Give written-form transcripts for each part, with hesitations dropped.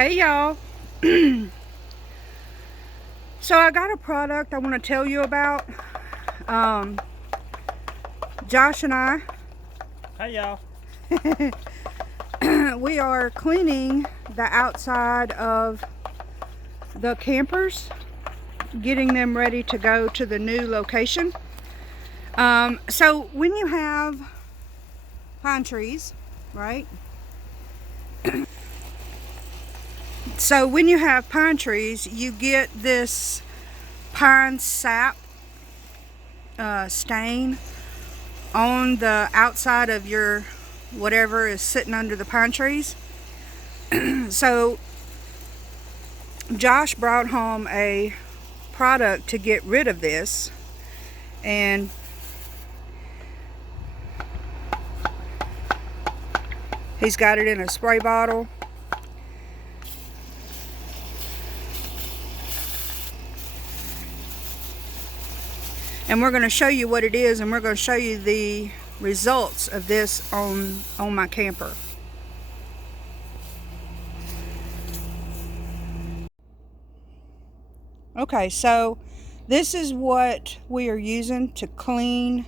Hey y'all. So I got a product I want to tell you about. Josh and I, Hey y'all. we are cleaning the outside of the campers, getting them ready to go to the new location. So when you have pine trees, right? So when you have pine trees, you get this pine sap stain on the outside of your whatever is sitting under the pine trees. So Josh brought home a product to get rid of this, and he's got it in a spray bottle. And we're going to show you what it is, and we're going to show you the results of this on my camper. Okay, so this is what we are using to clean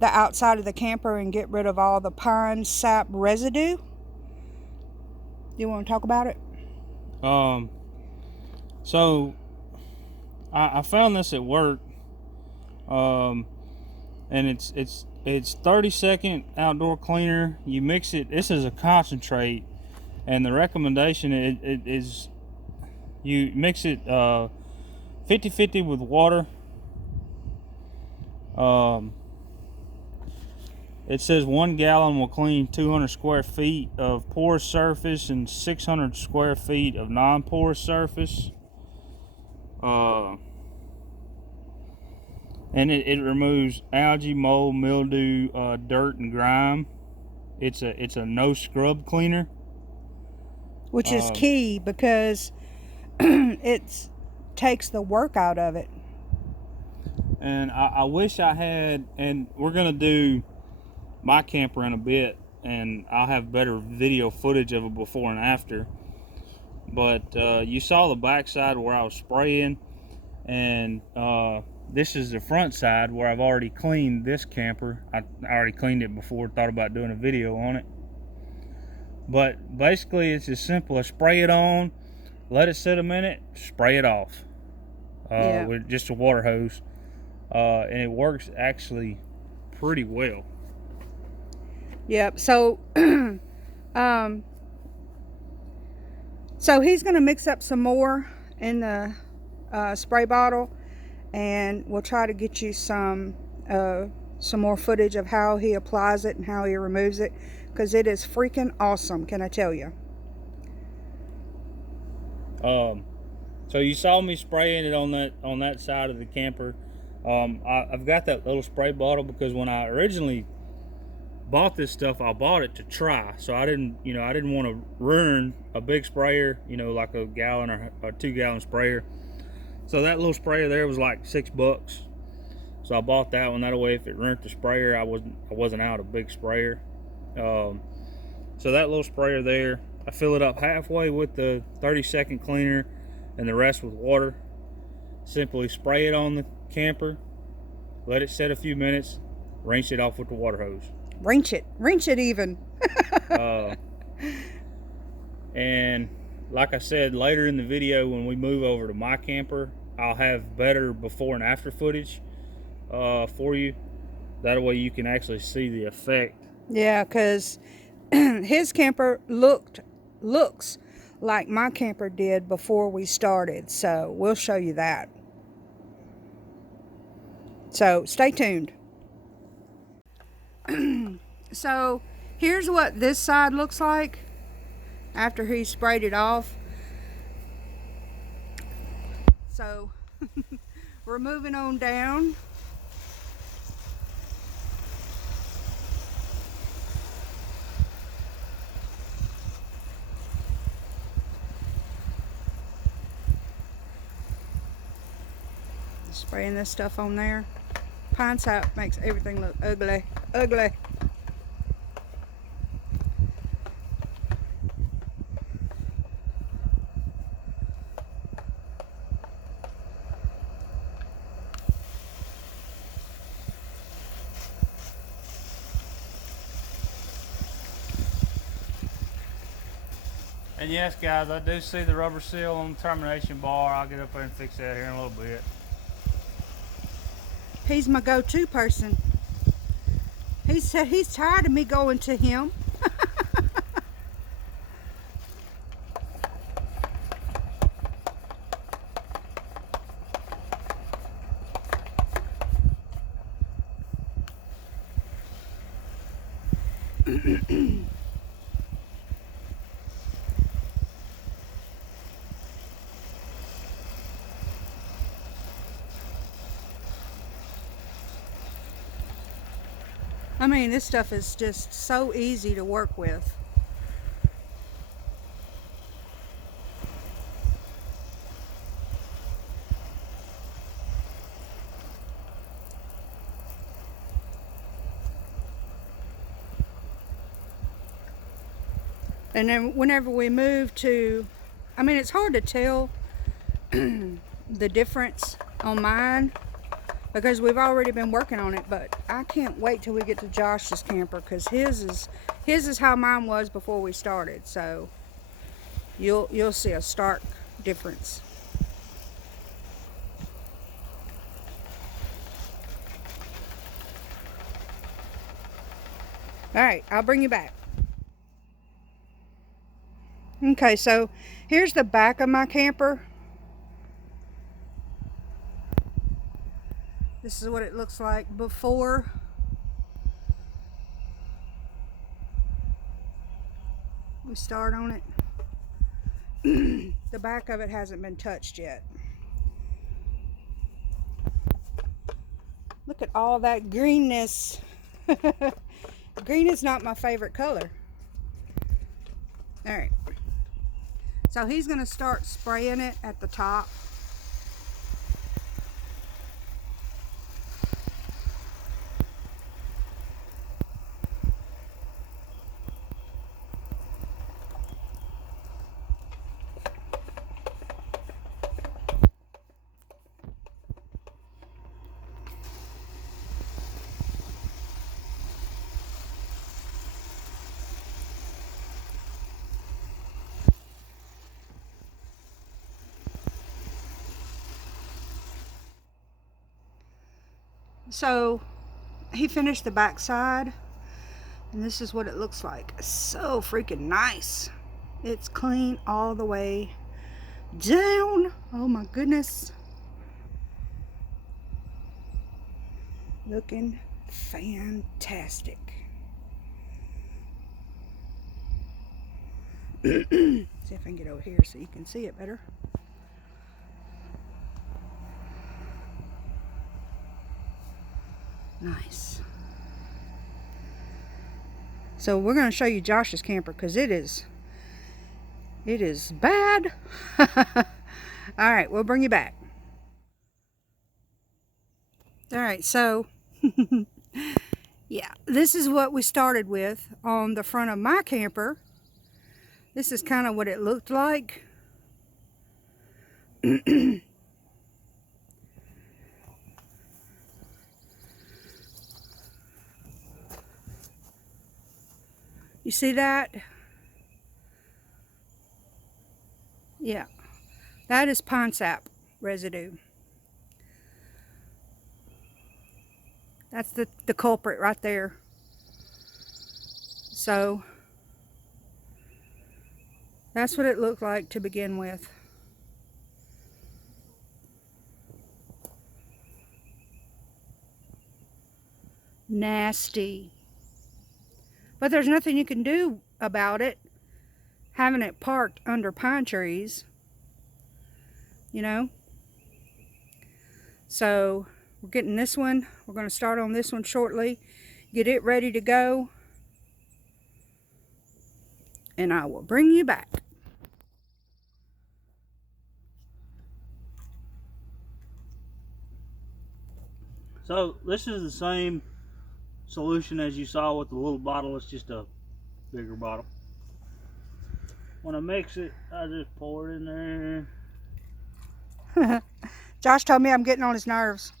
the outside of the camper and get rid of all the pine sap residue. You want to talk about it? So I found this at work, and it's 30-second outdoor cleaner. You mix it. This is a concentrate, and the recommendation it is you mix it 50-50 with water. It says 1 gallon will clean 200 square feet of porous surface and 600 square feet of non-porous surface. And it removes algae, mold, mildew, dirt, and grime. It's a no scrub cleaner, Which is key because it takes the work out of it. And I wish I had. And we're gonna do my camper in a bit, and I'll have better video footage of it before and after. But you saw the backside where I was spraying, and this is the front side where I've already cleaned this camper. I already cleaned it before, thought about doing a video on it. But basically it's as simple as spray it on, let it sit a minute, spray it off with just a water hose. And it works actually pretty well. Yep. So so he's going to mix up some more in the spray bottle, and we'll try to get you some more footage of how he applies it and how he removes it, because it is freaking awesome, can I tell you. So you saw me spraying it on that side of the camper. I've got that little spray bottle because when I originally bought this stuff, I bought it to try. So I didn't want to ruin a big sprayer, like a gallon or 2 gallon sprayer. So that little sprayer there was like $6. So I bought that one. That way, if it ruined the sprayer, I wasn't out a big sprayer. So that little sprayer there, I fill it up halfway with the 30-second cleaner and the rest with water. Simply spray it on the camper, let it set a few minutes, rinse it off with the water hose. Rinse it even. And like I said, later in the video when we move over to my camper, I'll have better before and after footage for you. That way you can actually see the effect. Yeah, because his camper looks like my camper did before we started. So we'll show you that. So stay tuned. So here's what this side looks like after he sprayed it off. So we're moving on down. Spraying this stuff on there. Pine sap makes everything look ugly. And yes, guys, I do see the rubber seal on the termination bar. I'll get up there and fix that here in a little bit. He's my go-to person. He said he's tired of me going to him. I mean, this stuff is just so easy to work with. And then whenever we move to, I mean, it's hard to tell the difference on mine because we've already been working on it, but I can't wait till we get to Josh's camper because his is how mine was before we started. So you'll see a stark difference. All right, I'll bring you back. Okay, so here's the back of my camper. This is what it looks like before. We start on it. The back of it hasn't been touched yet. Look at all that greenness. Green is not my favorite color. All right. So he's going to start spraying it at the top. So he finished the back side, and this is what it looks like. It's so freaking nice. It's clean all the way down. Oh my goodness. Looking fantastic. See if I can get over here so you can see it better. Nice. So we're going to show you Josh's camper because it is bad. All right, we'll bring you back. All right, so yeah, this is what we started with on the front of my camper. This is kind of what it looked like. You see that? Yeah, that is pine sap residue. That's the culprit right there. So that's what it looked like to begin with. Nasty. But there's nothing you can do about it, having it parked under pine trees, you know. So we're getting this one. We're going to start on this one shortly, get it ready to go, and I will bring you back. So this is the same solution as you saw with the little bottle. It's just a bigger bottle. When I mix it, I just pour it in there. Josh told me I'm getting on his nerves.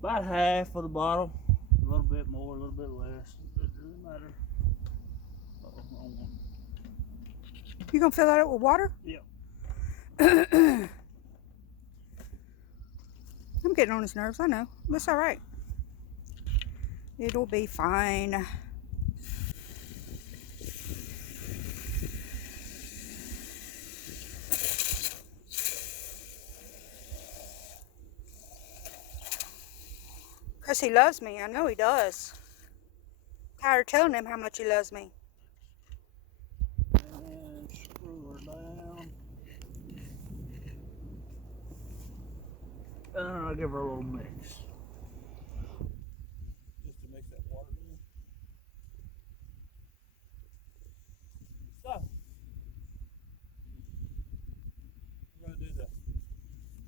About half of the bottle. A little bit more, a little bit less. It doesn't matter. Uh-oh, wrong one. You gonna fill that up with water? Yep. I'm getting on his nerves, I know. That's all right. It'll be fine. Because he loves me. I know he does. Tired of telling him how much he loves me. And screw her down. And I'll give her a little mix. Just to mix that water in. So, we're going to do the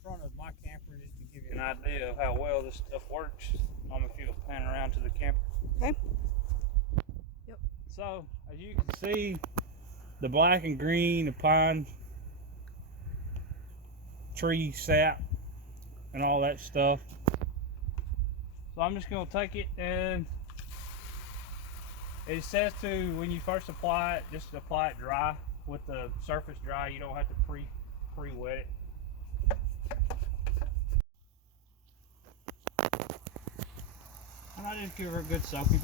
front of my camper just to give you an idea of how well this stuff works. If you'll pan around to the camper. Okay. Yep. So, as you can see, the black and green, the pine tree sap and all that stuff. So I'm just going to take it, and it says to, when you first apply it, just apply it dry with the surface dry. You don't have to pre-wet it. And I just give her a good soaking.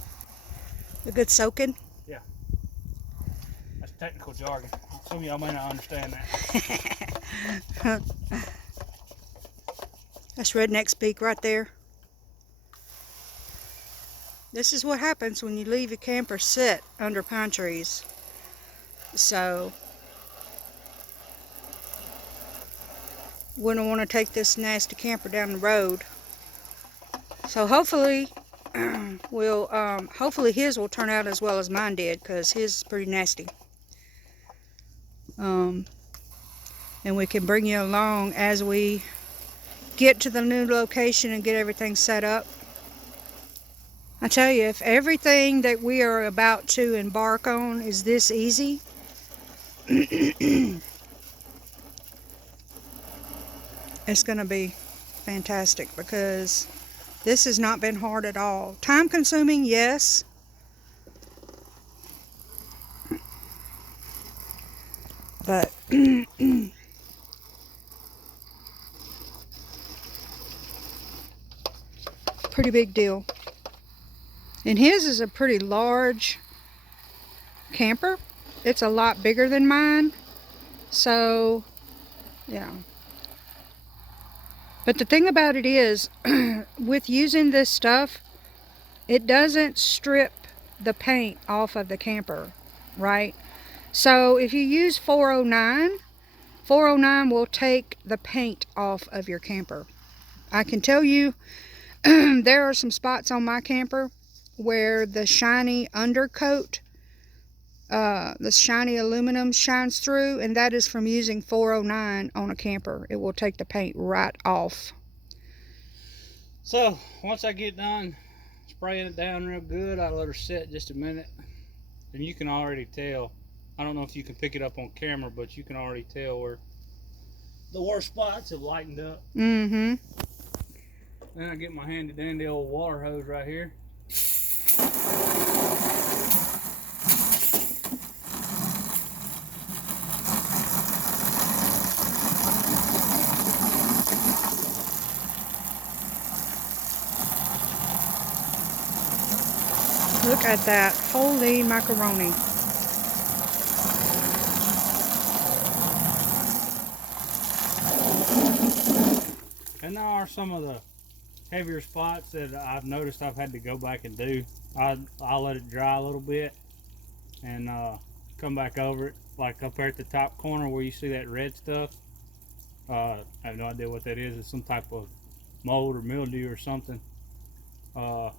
A good soaking? Yeah. That's technical jargon. Some of y'all may not understand that. That's redneck speak right there. This is what happens when you leave your camper sit under pine trees. So, wouldn't want to take this nasty camper down the road. So hopefully, hopefully his will turn out as well as mine did, because his is pretty nasty. And we can bring you along as we get to the new location and get everything set up. I tell you, if everything that we are about to embark on is this easy, it's going to be fantastic, because this has not been hard at all. Time consuming, yes. But pretty big deal. And his is a pretty large camper. It's a lot bigger than mine. So, yeah. But the thing about it is, with using this stuff, it doesn't strip the paint off of the camper, right? So if you use 409, 409 will take the paint off of your camper. I can tell you, there are some spots on my camper where the shiny undercoat, the shiny aluminum shines through, and that is from using 409 on a camper. It will take the paint right off. So once I get done spraying it down real good, I'll let her sit just a minute, and you can already tell. I don't know if you can pick it up on camera, but you can already tell where the worst spots have lightened up. Mm-hmm. Then I get my handy dandy old water hose right here. Look at that. Holy macaroni. And there are some of the heavier spots that I've noticed I've had to go back and do. I'll let it dry a little bit and come back over it. Like up there at the top corner where you see that red stuff. I have no idea what that is. It's some type of mold or mildew or something. But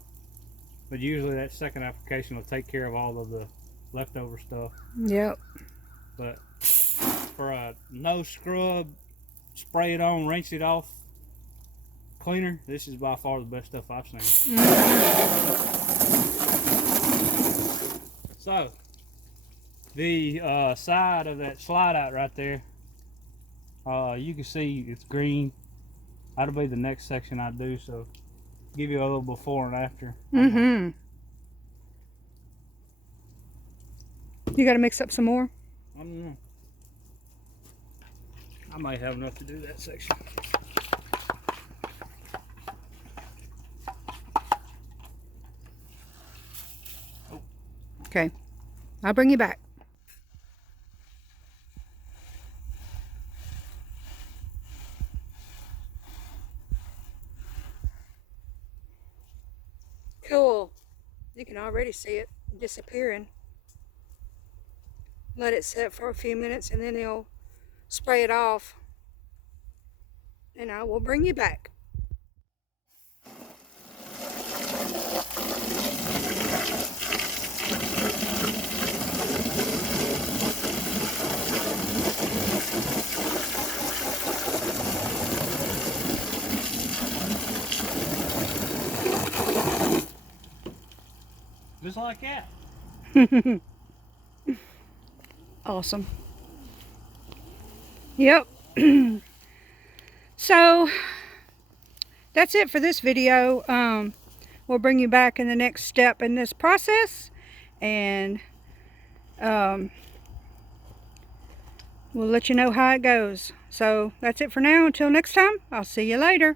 usually that second application will take care of all of the leftover stuff. Yep. But for a no scrub, spray it on, rinse it off cleaner, this is by far the best stuff I've seen. So the side of that slide out right there, you can see it's green. That'll be the next section I do. So give you a little before and after. Mm-hmm. You got to mix up some more? I don't know. I might have enough to do that section. Okay. I'll bring you back. Cool. You can already see it disappearing. Let it set for a few minutes and then he'll spray it off. And I will bring you back. Just like that. Awesome. Yep. So that's it for this video. We'll bring you back in the next step in this process, and we'll let you know how it goes. So that's it for now. Until next time, I'll see you later.